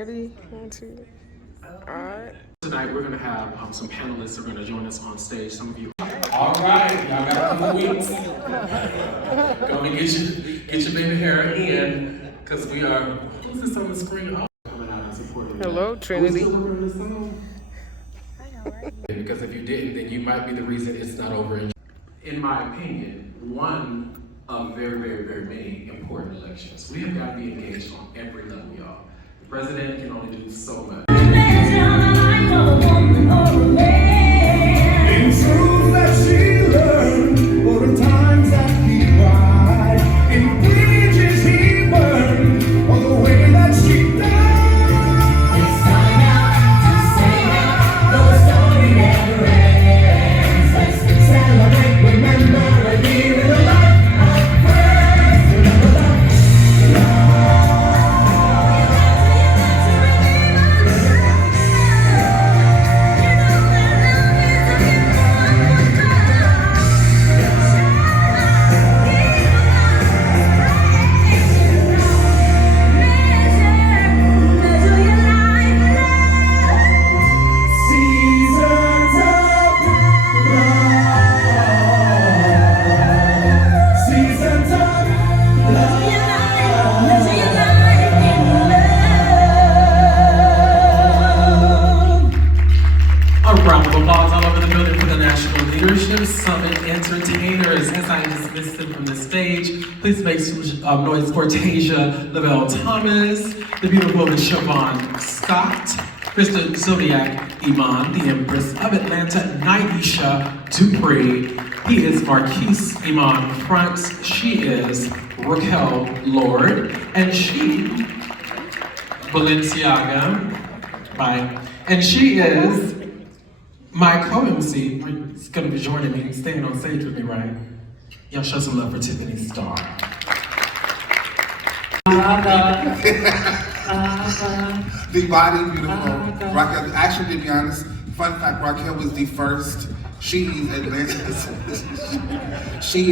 ready? 1, 2. All right. Tonight we're gonna have some panelists who are gonna join us on stage. Some of you. All right, y'all got a couple weeks. Go and get your baby hair in, cause we are. Who's this on the screen? Oh. Coming out and supporting. Hello, Trinity. Because if you didn't, then you might be the reason it's not over. In my opinion, one of very, very, very many important elections. We have got to be engaged on every level, y'all. The president can only do so much. In truth that she learned, for the times that he cried, in bridges he burned, or the way that she died. It's time out to say it, though the story never ends. Let's celebrate, remember, and live in a life of praise. Remember love. A round of applause all over the building for the National Leadership Summit entertainers. As I dismiss them from the stage, please make some noise for Tasia Lavelle Thomas, the beautiful Miss Siobhan Scott, Krista Zodiac Iman, the Empress of Atlanta, Naisha Dupree. He is Marquis Iman Fronts. She is Raquel Lord, and she, Balenciaga, bye. And she is my co-MC. Is gonna be joining me, staying on stage with me, right? Y'all show some love for Tiffany Starr. The body, beautiful. Raquel, actually, to be honest, fun fact, Raquel was the first. She is Atlanta's. She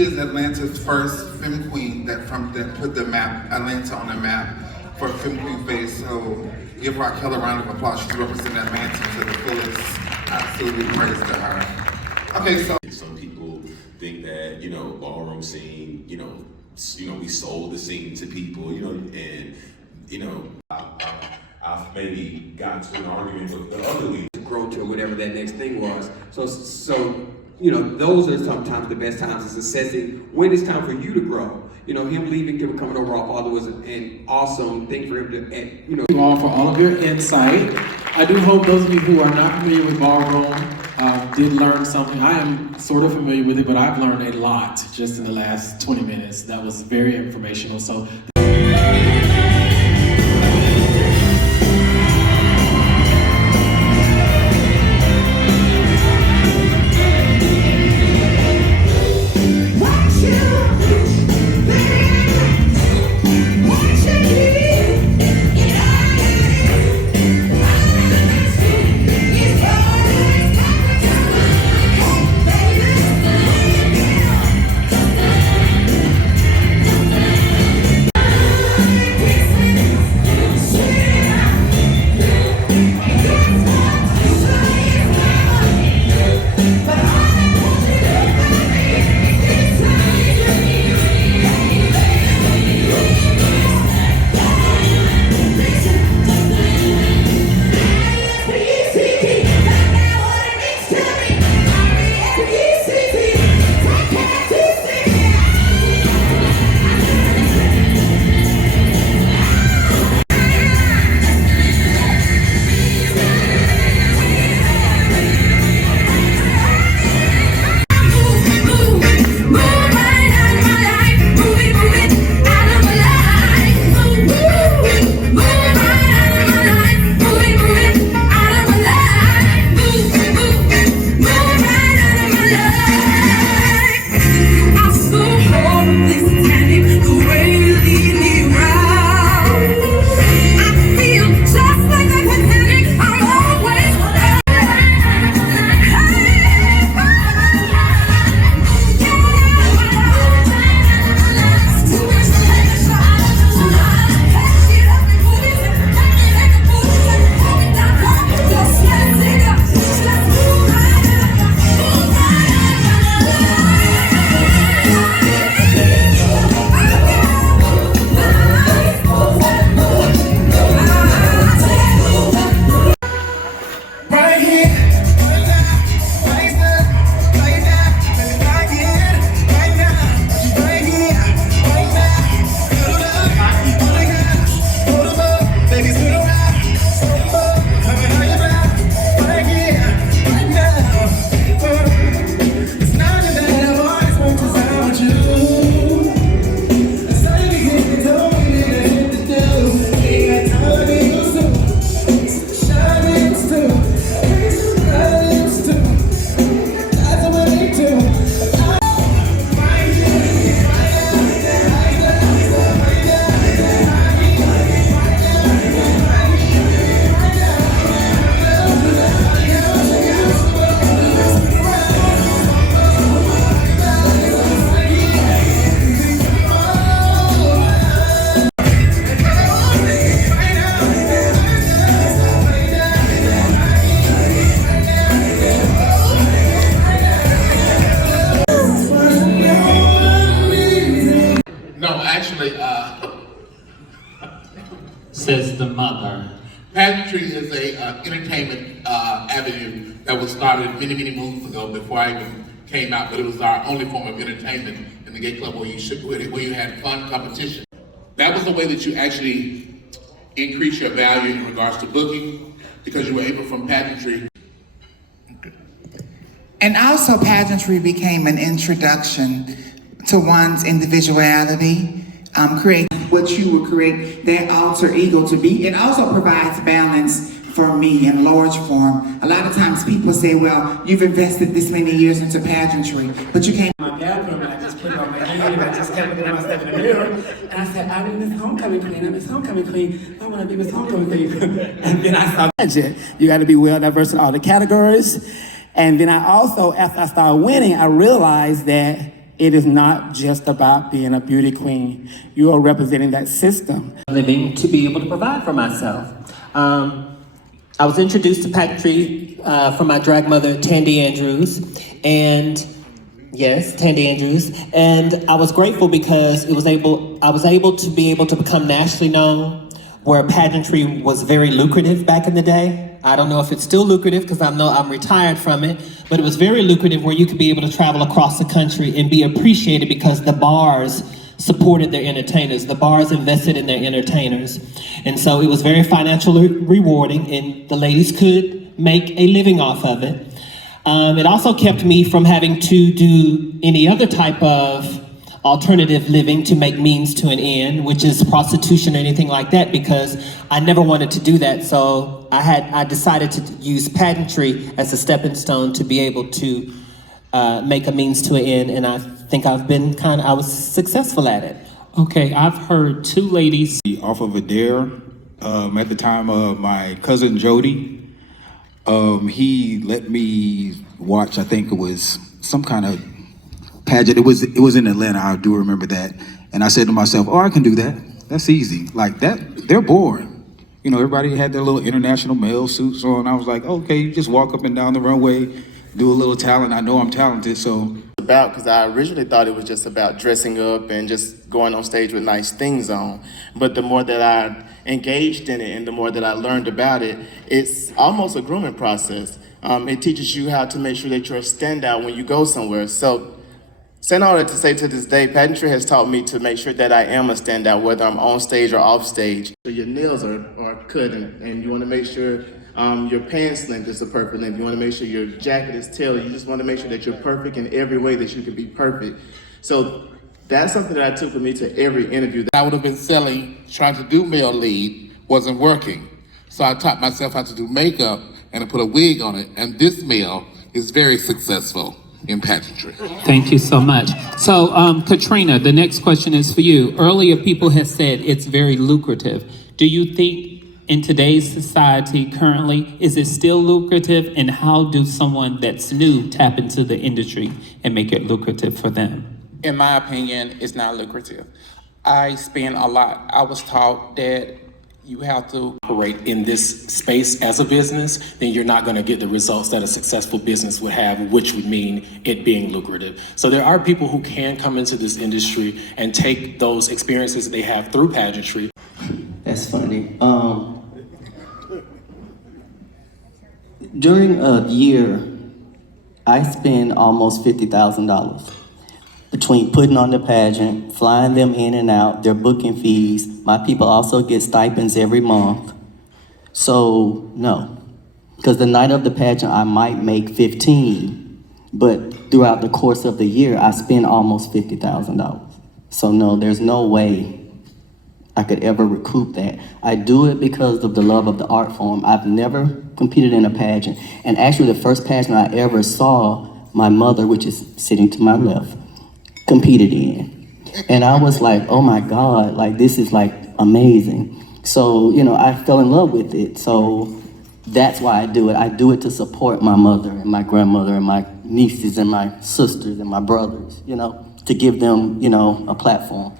is Atlanta's first femme queen that put the map, Atlanta on the map for Femme Queen Face. So give Raquel a round of applause. She's representing Atlanta to the fullest. Absolutely praise to her. Okay, so. Some people think that, ballroom scene, we sold the scene to people, and, I've maybe gotten to an argument with the other leaders. Grow to whatever that next thing was. So, those are sometimes the best times is assessing when it's time for you to grow. Him leaving, him coming over, our father was an awesome thing for him to, Thank you all for all of your insight. I do hope those of you who are not familiar with ballroom did learn something. I am sort of familiar with it, but I've learned a lot just in the last 20 minutes. That was very informational. So. mother? Pageantry is a entertainment avenue that was started many, many moons ago before I even came out, but it was our only form of entertainment in the gay club where you had fun competition. That was the way that you actually increase your value in regards to booking, because you were able from pageantry. And also pageantry became an introduction to one's individuality, create what you will create that alter ego to be. It also provides balance for me in large form. A lot of times people say, well, you've invested this many years into pageantry, but you can't. My bathroom, and I just put it on my head, and I just kept looking at myself in the mirror, and I said, I'm Miss Homecoming Queen, I'm Miss Homecoming Queen, I want to be Miss Homecoming Queen. And then I saw pageant. You got to be well diverse in all the categories. And then I also, after I started winning, I realized that it is not just about being a beauty queen. You are representing that system. Living to be able to provide for myself. I was introduced to pageantry from my drag mother, Tandy Andrews, and yes, Tandy Andrews, and I was grateful because I was able to become nationally known, where pageantry was very lucrative back in the day. I don't know if it's still lucrative because I'm retired from it, but it was very lucrative where you could be able to travel across the country and be appreciated because the bars supported their entertainers. The bars invested in their entertainers. And so it was very financially rewarding, and the ladies could make a living off of it. It also kept me from having to do any other type of alternative living to make means to an end, which is prostitution or anything like that, because I never wanted to do that. So I decided to use pageantry as a stepping stone to be able to make a means to an end, and I think I was successful at it. Okay, I've heard two ladies off of Adair. At the time, my cousin Jody, he let me watch, I think it was some kind of pageant. It was in Atlanta, I do remember that. And I said to myself, oh, I can do that. That's easy. Like that, they're boring. You know, everybody had their little international male suits on. I was like, okay, you just walk up and down the runway, do a little talent. I know I'm talented, so. Because I originally thought it was just about dressing up and just going on stage with nice things on. But the more that I engaged in it and the more that I learned about it, it's almost a grooming process. It teaches you how to make sure that you're a standout when you go somewhere. So, saying all that to say, to this day, pageantry has taught me to make sure that I am a standout, whether I'm on stage or off stage. Your nails are cut, and you want to make sure your pants length is the perfect length. You want to make sure your jacket is tailored. You just want to make sure that you're perfect in every way that you can be perfect. So that's something that I took with me to every interview. I would have been selling, trying to do male lead, wasn't working. So I taught myself how to do makeup and to put a wig on it, and this male is very successful in pageantry. Thank you so much. So, Katrina, the next question is for you. Earlier, people have said it's very lucrative. Do you think in today's society currently, is it still lucrative? And how do someone that's new tap into the industry and make it lucrative for them? In my opinion, it's not lucrative. I spend a lot. I was taught that you have to operate in this space as a business, then you're not going to get the results that a successful business would have, which would mean it being lucrative. So there are people who can come into this industry and take those experiences they have through pageantry. That's funny. During a year, I spend almost $50,000 between putting on the pageant, flying them in and out, their booking fees. My people also get stipends every month. So no, because the night of the pageant, I might make 15, but throughout the course of the year, I spend almost $50,000. So no, there's no way I could ever recoup that. I do it because of the love of the art form. I've never competed in a pageant. And actually the first pageant I ever saw, my mother, which is sitting to my left, competed in. And I was like, oh my God, like this is like amazing. So, you know, I fell in love with it. So that's why I do it. I do it to support my mother and my grandmother and my nieces and my sisters and my brothers, you know, to give them, you know, a platform.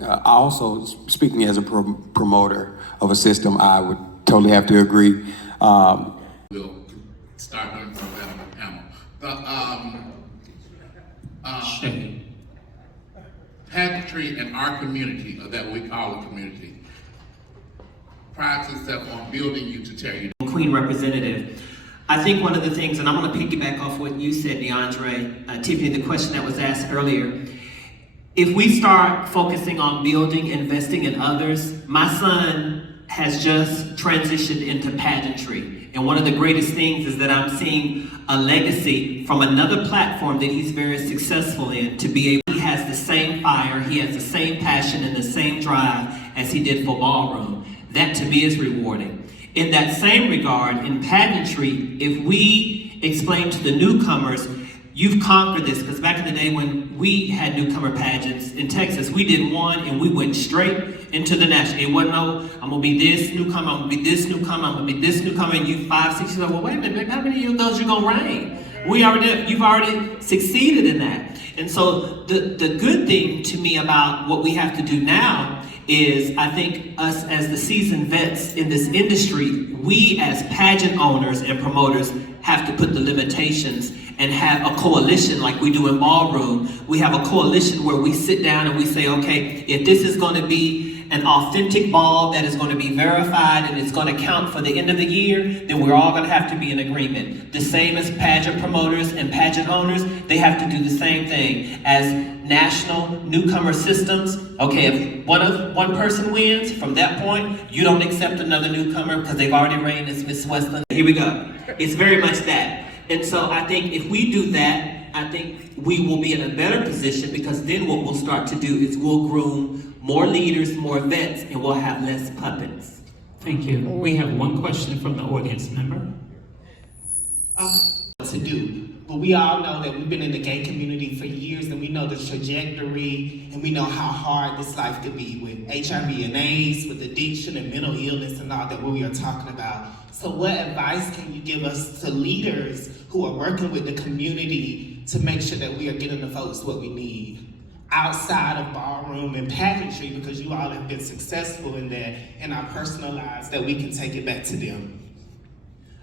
I also, speaking as a promoter of a system, I would totally have to agree. We'll start learning from that on the panel. Pageantry in our community, or that we call a community, prides itself on building you to tear you down. Queen representative. I think one of the things, and I'm going to piggyback off what you said, DeAndre, Tiffany, the question that was asked earlier. If we start focusing on building, investing in others, my son has just transitioned into pageantry. And one of the greatest things is that I'm seeing a legacy from another platform that he's very successful in to be able, he has the same fire, he has the same passion and the same drive as he did for ballroom. That to me is rewarding. In that same regard, in pageantry, if we explain to the newcomers, you've conquered this, because back in the day when we had newcomer pageants in Texas, we did one and we went straight into the national. It wasn't no, I'm gonna be this newcomer, I'm gonna be this newcomer, I'm gonna be this newcomer, and you 5, 6 years old, well, wait a minute, baby, how many of those you gonna reign? You've already succeeded in that. And so the good thing to me about what we have to do now is, I think us as the seasoned vets in this industry, we as pageant owners and promoters have to put the limitations and have a coalition like we do in ballroom. We have a coalition where we sit down and we say, okay, if this is going to be an authentic ball that is going to be verified and it's going to count for the end of the year, then we're all going to have to be in agreement. The same as pageant promoters and pageant owners, they have to do the same thing as national newcomer systems. Okay, if one person wins, from that point, you don't accept another newcomer because they've already reigned as Miss Westland. Here we go. It's very much that. And so I think if we do that, I think we will be in a better position, because then what we'll start to do is we'll groom more leaders, more vets, and we'll have less puppets. Thank you. We have one question from the audience member. To do. But we all know that we've been in the gay community for years, and we know the trajectory, and we know how hard this life could be with HIV and AIDS, with addiction and mental illness and all that what we are talking about. So what advice can you give us to leaders who are working with the community to make sure that we are getting the folks what we need outside of ballroom and pageantry, because you all have been successful in that in our personal lives, that we can take it back to them?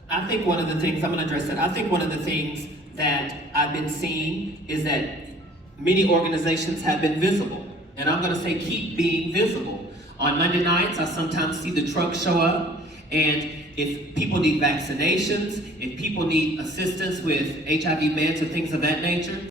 I think one of the things, I'm going to address that, I think one of the things that I've been seeing is that many organizations have been visible. And I'm going to say keep being visible. On Monday nights, I sometimes see the truck show up, and if people need vaccinations, if people need assistance with HIV meds or things of that nature,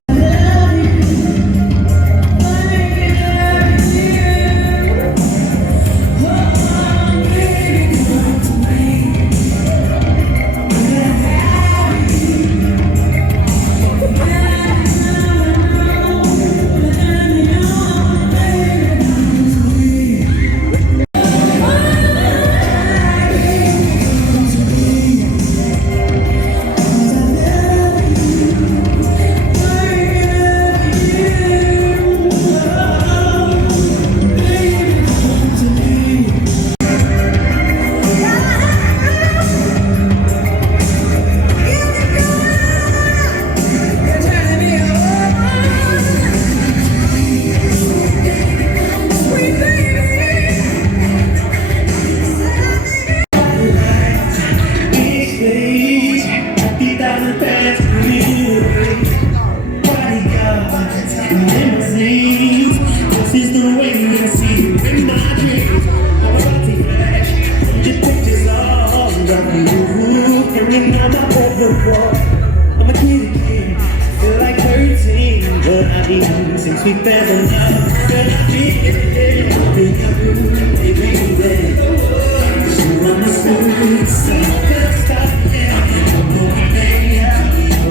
since we fell in love, girl, I think it's you want to spend so good stuff, yeah. Come on, baby, I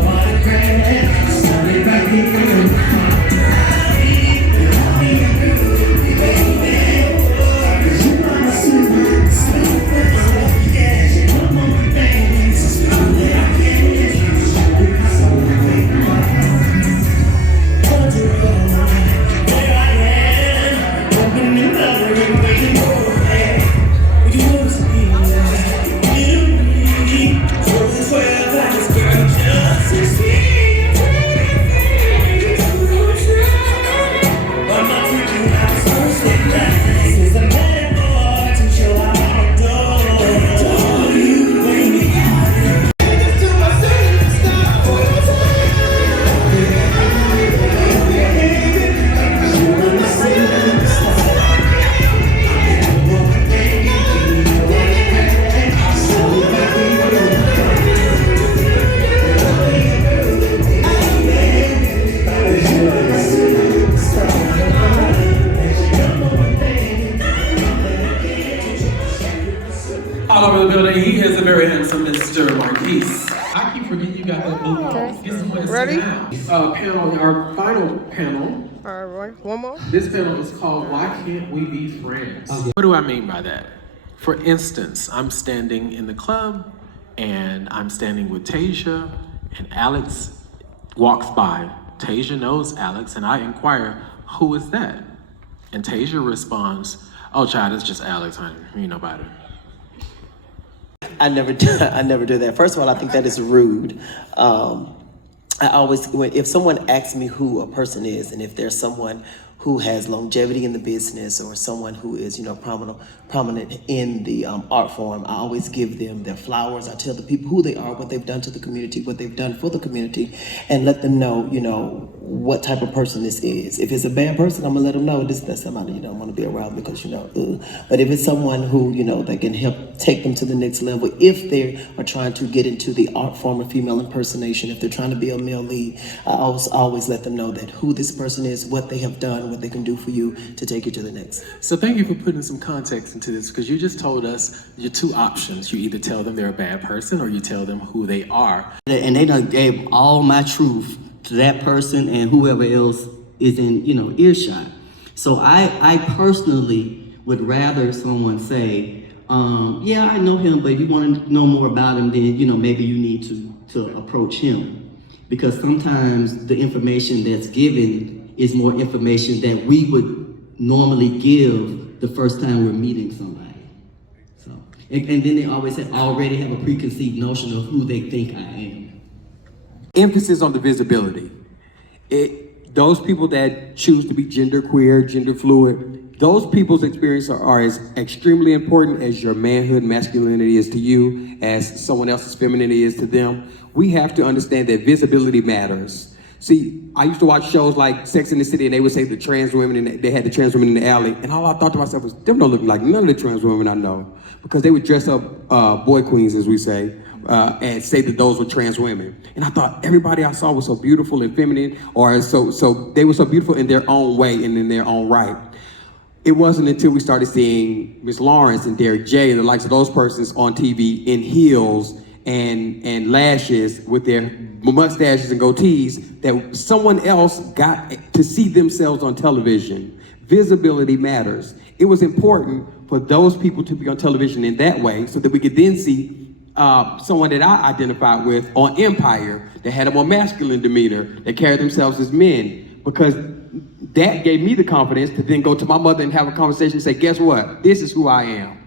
want to grab something back here. Yeah. Mr. Marquis. I keep forgetting you got that blue ball. Get somewhere to sit Ready? down. Panel, our final panel. All right, one more. This panel is called Why Can't We Be Friends? What do I mean by that? For instance, I'm standing in the club and I'm standing with Tasia and Alex walks by. Tasia knows Alex and I inquire, who is that? And Tasia responds, oh child, it's just Alex, honey, you know about it. I never do that. First of all, I think that is rude. I always, if someone asks me who a person is, and if there's someone who has longevity in the business or someone who is, prominent in the art form, I always give them their flowers. I tell the people who they are, what they've done to the community, what they've done for the community, and let them know, what type of person this is. If it's a bad person, I'm gonna let them know that's somebody you don't want to be around because, But if it's someone who, that can help take them to the next level, if they are trying to get into the art form of female impersonation, if they're trying to be a male lead, I always let them know that who this person is, what they have done, what they can do for you to take you to the next. So thank you for putting some context into this, because you just told us your two options. You either tell them they're a bad person or you tell them who they are. And they done gave all my truth to that person and whoever else is in, earshot. So I personally would rather someone say, yeah, I know him, but if you want to know more about him, then, maybe you need to approach him. Because sometimes the information that's given is more information that we would normally give the first time we're meeting somebody. So, and then they always already have a preconceived notion of who they think I am. Emphasis on the visibility. Those people that choose to be gender queer, gender fluid, those people's experiences are as extremely important as your manhood, masculinity is to you, as someone else's femininity is to them. We have to understand that visibility matters. See, I used to watch shows like Sex and the City, and they would say the trans women, and they had the trans women in the alley, and all I thought to myself was, them don't look like none of the trans women I know, because they would dress up boy queens, as we say, and say that those were trans women. And I thought everybody I saw was so beautiful and feminine, or so they were so beautiful in their own way and in their own right. It wasn't until we started seeing Miss Lawrence and Derek J, the likes of those persons on TV in heels and lashes with their mustaches and goatees that someone else got to see themselves on television. Visibility matters. It was important for those people to be on television in that way so that we could then see someone that I identified with on Empire that had a more masculine demeanor, that carried themselves as men, because that gave me the confidence to then go to my mother and have a conversation and say, guess what? This is who I am.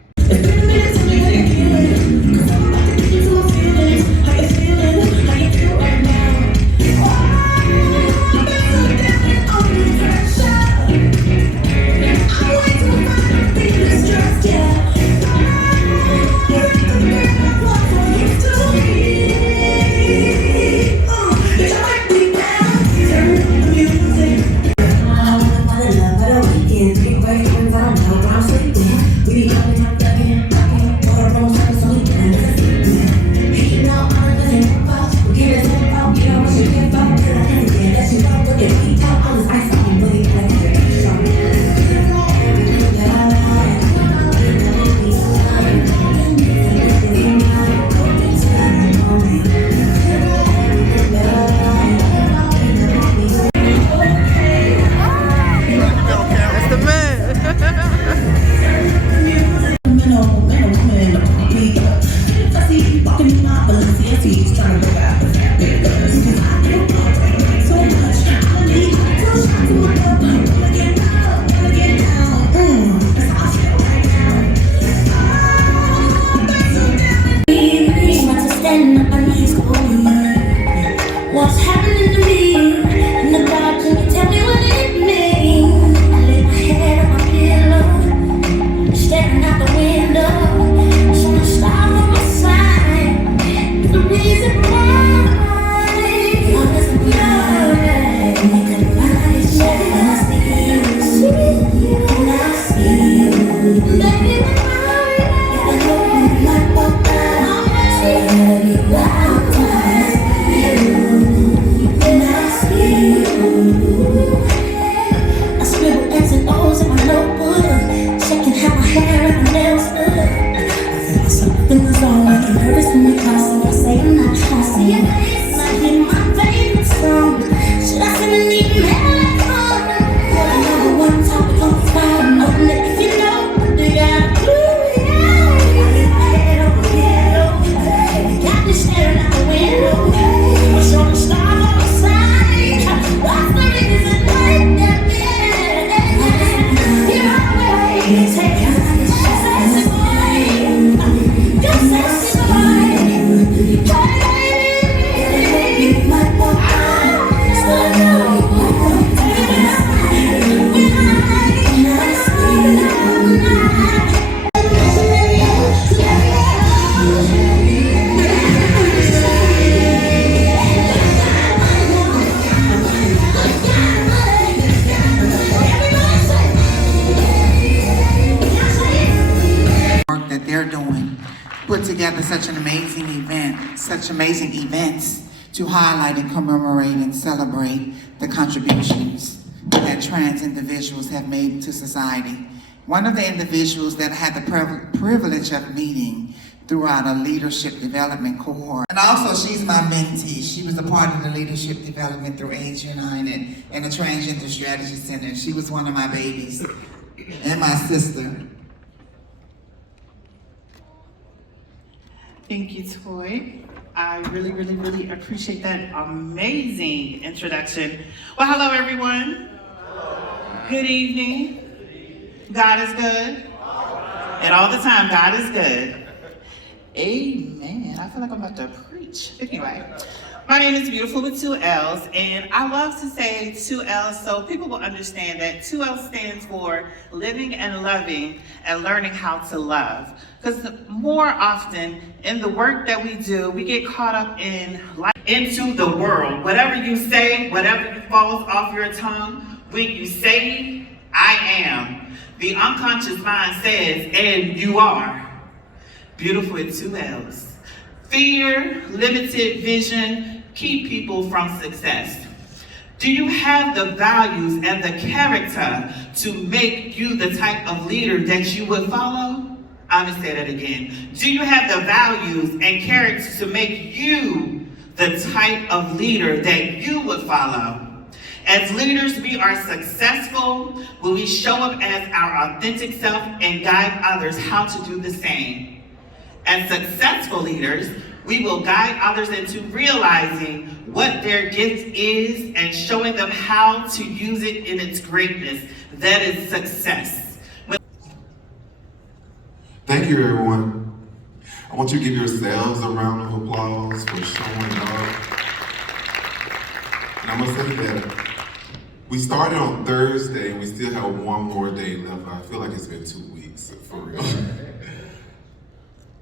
What's happening to me? In the dark, can you tell me what it means? I lay my head on my pillow, staring out the window. So the stars on my side, the reason why love is blind. When I see you, and I see you, baby, I know like what I tell you about. I scribble X's and O's in my notebook, checking how my hair and my nails look. I feel like something is wrong, making nervous when we cross Work that they're doing, put together such an amazing event, such amazing events to highlight and commemorate and celebrate the contributions that trans individuals have made to society. One of the individuals that I had the privilege of meeting throughout a leadership development cohort. And also she's my mentee. She was a part of the leadership development through Age United and the Transgender Strategy Center. She was one of my babies and my sister. Thank you, Toy. I really appreciate that amazing introduction. Well, hello, everyone. Good evening. God is good. And all the time, God is good. Amen. I feel like I'm about to preach. Anyway, my name is Beautiful with 2 L's, and I love to say 2 L's so people will understand that 2 L's stands for living and loving and learning how to love. Because more often in the work that we do, we get caught up in life, into the world. Whatever you say, whatever falls off your tongue, when you say, I am, the unconscious mind says, and you are. Beautiful with 2 L's. Fear, limited vision, keep people from success. Do you have the values and the character to make you the type of leader that you would follow? I'm gonna say that again. Do you have the values and character to make you the type of leader that you would follow? As leaders, we are successful when we show up as our authentic self and guide others how to do the same. As successful leaders, we will guide others into realizing what their gift is and showing them how to use it in its greatness. That is success. Thank you, everyone. I want you to give yourselves a round of applause for showing up. And I'm gonna say that we started on Thursday and we still have one more day left. I feel like it's been 2 weeks, for real.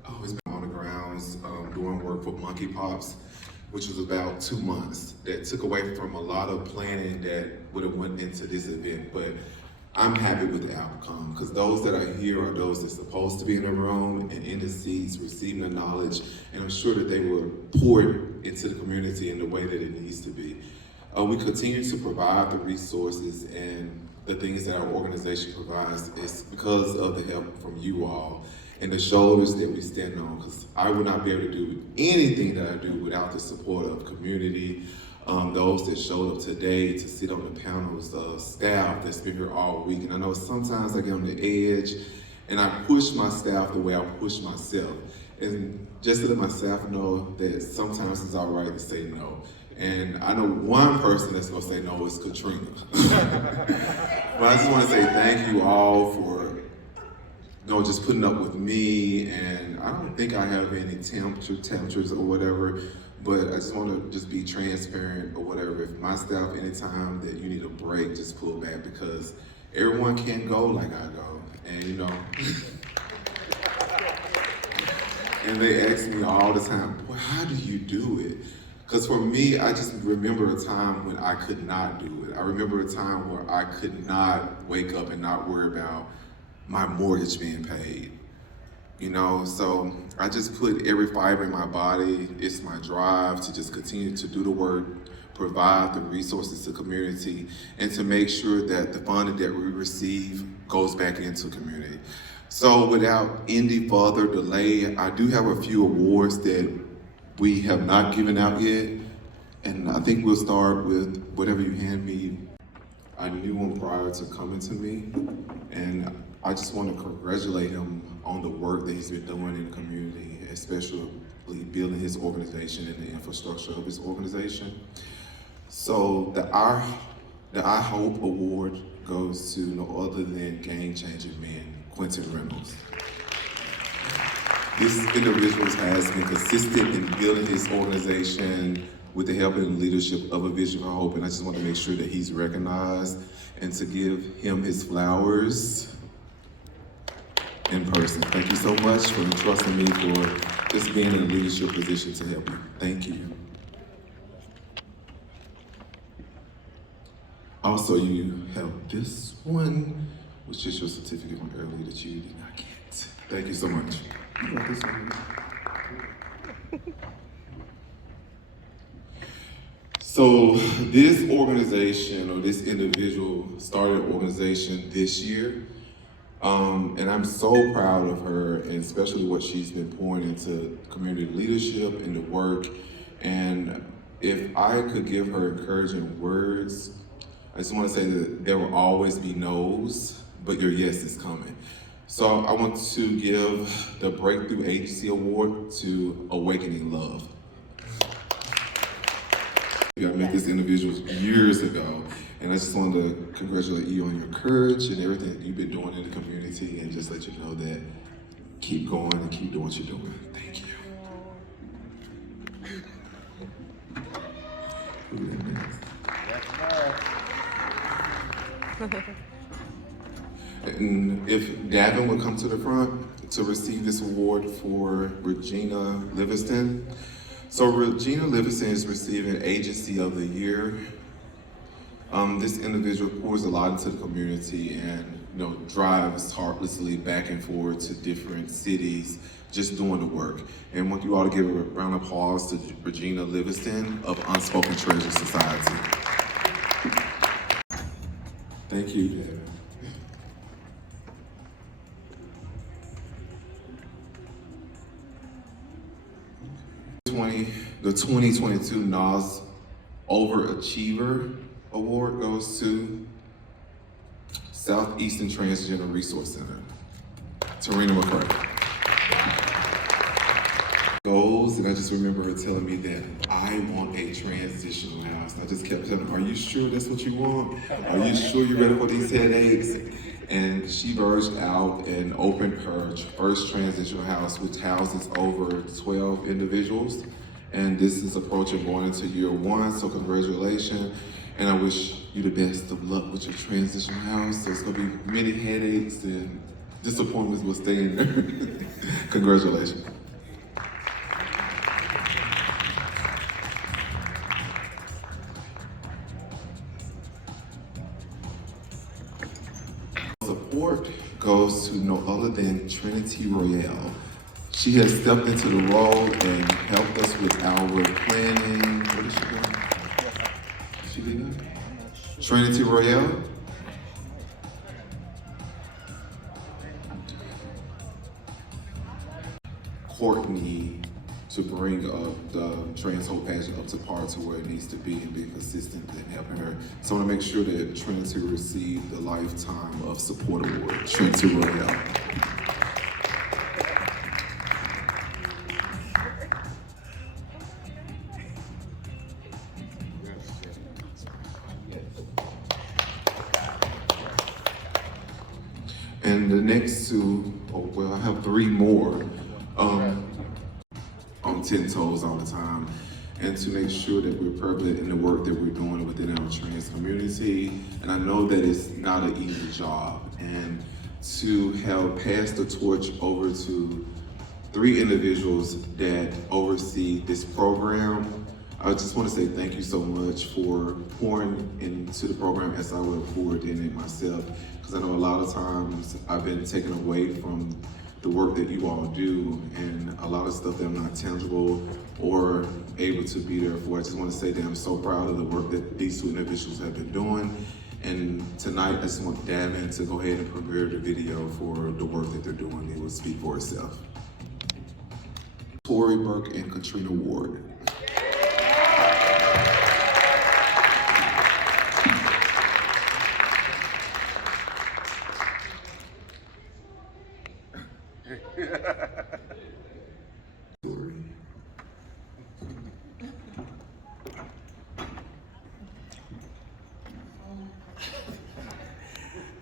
Oh, it's been on the grounds doing work for Monkey Pops, which was about 2 months. That took away from a lot of planning that would have went into this event, but I'm happy with the outcome because those that are here are those that are supposed to be in the room and in the seats receiving the knowledge, and I'm sure that they were poured into the community in the way that it needs to be. We continue to provide the resources and the things that our organization provides is because of the help from you all and the shoulders that we stand on, because I would not be able to do anything that I do without the support of community, those that showed up today to sit on the panels, staff that's been here all week. And I know sometimes I get on the edge and I push my staff the way I push myself. And just to let my staff know that sometimes it's all right to say no. And I know one person that's gonna say no is Katrina. But I just wanna say thank you all for just putting up with me, and I don't think I have any temperatures or whatever, but I just want to just be transparent or whatever. If my staff, anytime that you need a break, just pull back because everyone can't go like I go, and you know. And they ask me all the time, well, how do you do it? Because for me, I just remember a time when I could not do it. I remember a time where I could not wake up and not worry about my mortgage being paid, you know? So I just put every fiber in my body. It's my drive to just continue to do the work, provide the resources to community, and to make sure that the funding that we receive goes back into community. So without any further delay, I do have a few awards that We have not given out yet, and I think we'll start with whatever you hand me. I knew him prior to coming to me, and I just want to congratulate him on the work that he's been doing in the community, especially building his organization and the infrastructure of his organization. So the I Hope Award goes to no other than game-changing man, Quentin Reynolds. This individual has been consistent in building his organization with the help and leadership of A Vision for Hope, and I just want to make sure that he's recognized and to give him his flowers in person. Thank you so much for entrusting me for just being in a leadership position to help you. Thank you. Also, you have this one, which is your certificate from earlier that you did not get. Thank you so much. You got this one. So this organization, or this individual, started an organization this year. And I'm so proud of her, and especially what she's been pouring into community leadership and the work. And if I could give her encouraging words, I just want to say that there will always be no's, but your yes is coming. So I want to give the Breakthrough Agency Award to Awakening Love. I met this individual years ago, and I just wanted to congratulate you on your courage and everything that you've been doing in the community, and just let you know that keep going and keep doing what you're doing. Thank you. And if Davin would come to the front to receive this award for Regina Livingston. So Regina Livingston is receiving Agency of the Year. This individual pours a lot into the community and drives heartlessly back and forth to different cities, just doing the work. And I want you all to give a round of applause to Regina Livingston of Unspoken Treasure Society. Thank you, Davin. The 2022 N.A.L.S Overachiever Award goes to Southeastern Transgender Resource Center, Tarina McCray. Goals, and I just remember her telling me that I want a transitional house. And I just kept telling her, are you sure that's what you want? Are you sure you're ready for these headaches? And she verged out and opened her first transitional house, which houses over 12 individuals. And this is approaching going into year 1, so congratulations. And I wish you the best of luck with your transitional house. There's gonna be many headaches and disappointments will stay in there. Congratulations. Support goes to no other than Trinity Royale. She has stepped into the role and helped us with our planning. What is she doing? She did that? Trinity Royale. Courtney to bring up the Trans Hope pageant up to par to where it needs to be and being consistent and helping her. So I want to make sure that Trinity received the Lifetime of Support Award, Trinity Royale. And the next two, I have 3 more. On 10 toes all the time, and to make sure that we're prevalent in the work that we're doing within our trans community. And I know that it's not an easy job, and to help pass the torch over to 3 individuals that oversee this program, I just want to say thank you so much for pouring into the program as I would have poured in it myself, because I know a lot of times I've been taken away from the work that you all do, and a lot of stuff that I'm not tangible or able to be there for. I just want to say that I'm so proud of the work that these 2 individuals have been doing. And tonight, I just want Davin to go ahead and premiere the video for the work that they're doing. It will speak for itself. Tori Burke and Katrina Ward.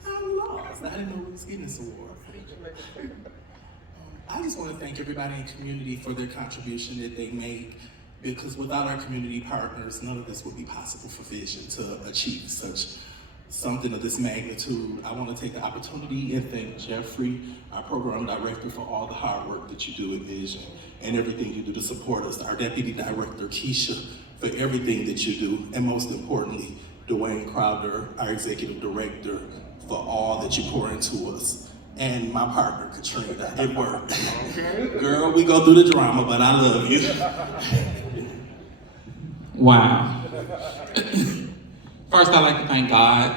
I'm lost. I didn't know we was getting this award. I just want to thank everybody in the community for their contribution that they make, because without our community partners, none of this would be possible for Vision to achieve such something of this magnitude. I want to take the opportunity and thank Jeffrey, our program director, for all the hard work that you do at Vision and everything you do to support us. Our deputy director, Keisha, for everything that you do. And most importantly, DEWAYNE Crowder, our executive director, for all that you pour into us. And my partner, Katrina, it worked. Girl, we go through the drama, but I love you. Wow. First, I'd like to thank God.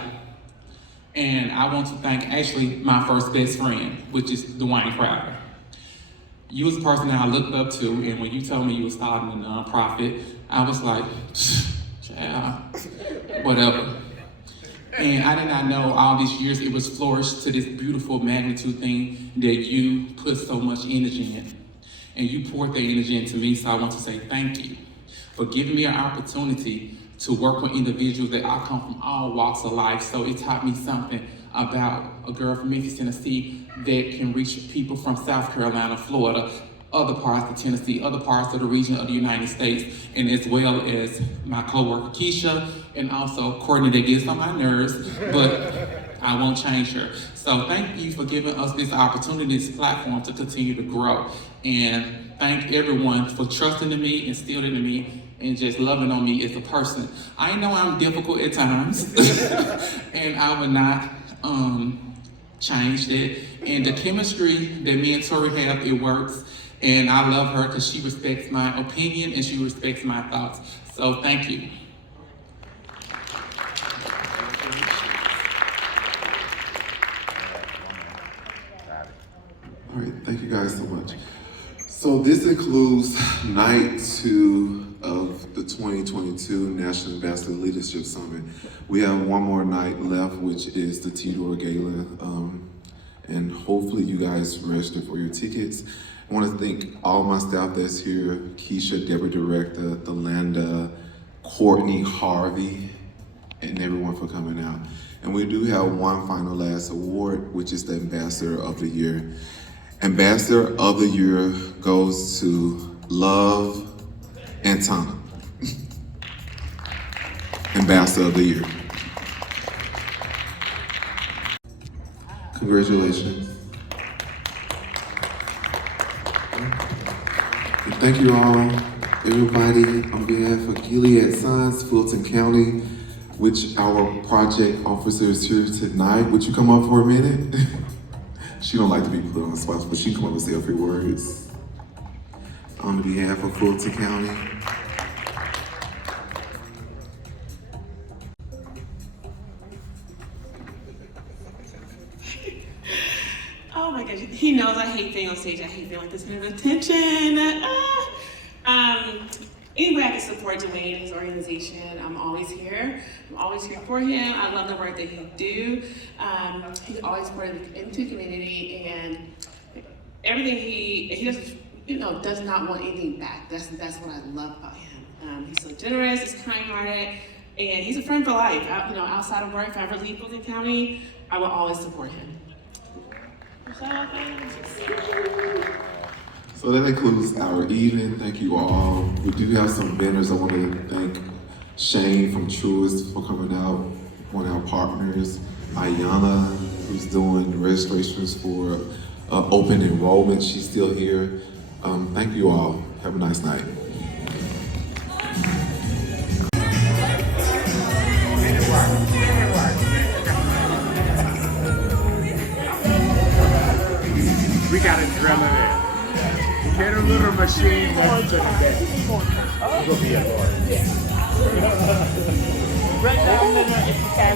And I want to thank actually my first best friend, which is DEWAYNE Crowder. You was the person that I looked up to, and when you told me you were starting a nonprofit, I was like, child, whatever. And I did not know all these years it was flourished to this beautiful magnitude thing that you put so much energy in. And you poured that energy into me, so I want to say thank you for giving me an opportunity to work with individuals that I come from all walks of life. So it taught me something about a girl from Memphis, Tennessee that can reach people from South Carolina, Florida, other parts of Tennessee, other parts of the region of the United States, and as well as my coworker Keisha, and also Courtney that gets on my nerves, but I won't change her. So thank you for giving us this opportunity, this platform to continue to grow. And thank everyone for trusting in me, instilling in me, and just loving on me as a person. I know I'm difficult at times, and I would not change that. And the chemistry that me and Tori have, it works. And I love her because she respects my opinion and she respects my thoughts. So thank you. All right, thank you guys so much. So this includes night 2 of the 2022 National Ambassador Leadership Summit. We have one more night left, which is the T-Door Gala. And hopefully you guys register for your tickets. I want to thank all my staff that's here, Keisha, Deputy Director, Thalanda, Courtney, Harvey, and everyone for coming out. And we do have one final last award, which is the Ambassador of the Year. Ambassador of the Year goes to Love and Tana. Ambassador of the Year. Congratulations. And thank you all, everybody, on behalf of Gilead Science, Fulton County, which our project officer is here tonight. Would you come up for a minute? She don't like to be put on the spot, but she can come up and say a few words. On behalf of Fulton County. Oh my gosh, he knows I hate being on stage. I hate being like this kind of attention. Any way I can support DEWAYNE and his organization, I'm always here. I'm always here for him. I love the work that he do. He's always poured into the community, and everything he does, does not want anything back. That's what I love about him. He's so generous, he's kind-hearted, and he's a friend for life. Outside of work, if I ever leave Fulton County, I will always support him. So that includes our evening. Thank you all. We do have some banners. I want to thank Shane from Truist for coming out, one of our partners. Ayana, who's doing registrations for open enrollment. She's still here. Thank you all. Have a nice night. We got a drummer there. Get a little machine going to the bed. You'll be a Lord. Right now, if you can,